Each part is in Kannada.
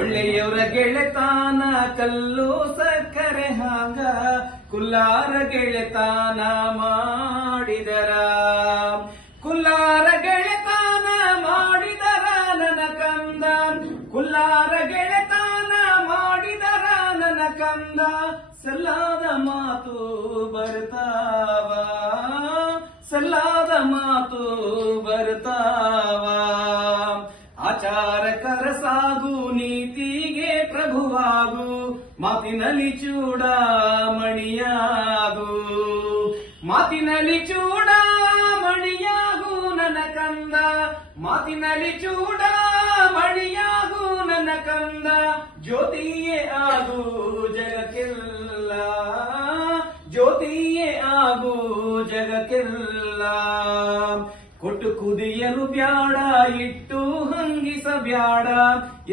ಒಳ್ಳೆಯವರ ಗೆಳೆತಾನ ಕಲ್ಲು ಸಕ್ಕರೆ ಹಾಗ ಕುಲ್ಲಾರ ಗೆಳೆತಾನ ಮಾಡಿದರ ಕುಲ್ಲಾರ ಗೆಳೆತಾನ ಮಾಡಿದರ ನನ್ನ ಕಂದ ಕುಲ್ಲಾರ ಗೆಳೆತಾನ ಮಾಡಿದರ ನನ್ನ ಕಂದ ಸಲ್ಲಾದ ಮಾತು ಬರ್ತಾವ ಸಲ್ಲಾದ ಮಾತು ಬರ್ತಾವ ಆಚಾರಕರ ಸಾಗು ನೀತಿಗೆ ಪ್ರಭುವಾಗು ಮಾತಿನಲ್ಲಿ ಚೂಡಾಮಣಿಯಾಗು ಮಾತಿನಲ್ಲಿ ಚೂಡಾಮಣಿಯಾಗು ನನ್ನ ಕಂದ ಮಾತಿನಲ್ಲಿ ಚೂಡಾಮಣಿಯಾಗು ನನ್ನ ಕಂದ ಜ್ಯೋತಿಯೇ ಆಗು ಜಗಕ್ಕೆಲ್ಲ ಜ್ಯೋತಿಯೇ ಆಗು ಜಗಕ್ಕೆಲ್ಲ ಕೊಟ್ಟು ಕುದಿಯಲು ಬ್ಯಾಡ ಇಟ್ಟು ಹಂಗಿಸ ಬ್ಯಾಡ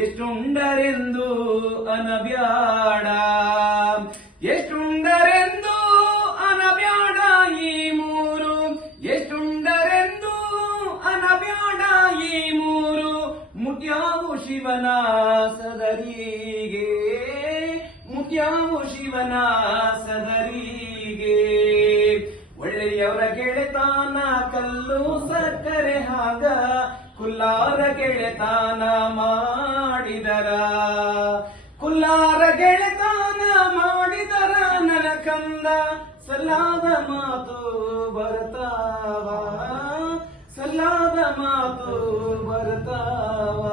ಎಷ್ಟುಂಡರೆಂದು ಅನಬ್ಯಾಡ ಎಷ್ಟುಂಡರೆಂದು ಅನಬ್ಯಾಡ ಈ ಮೂರು ಎಷ್ಟುಂಡರೆಂದು ಅನಬ್ಯಾಡ ಈ ಮೂರು ಮುಟ್ಯಾವು ಶಿವನ ಸದರಿಗೆ ಮುಟ್ಯಾವು ಶಿವನ ಸದರಿಗೆ ಒಳ್ಳೆಯವರ ಗೆಳೆತಾನ ಕಲ್ಲು ಸಕ್ಕರೆ ಹಾಗ ಕುಲ್ಲಾರ ಗೆಳೆತಾನ ಮಾಡಿದರ ಕುಲ್ಲಾರ ಗೆಳೆತಾನ ಮಾಡಿದರ ನನ್ನ ಕಂದ ಸಲ್ಲಾದ ಮಾತು ಬರ್ತಾವ ಸಲ್ಲಾದ ಮಾತು ಬರ್ತಾವ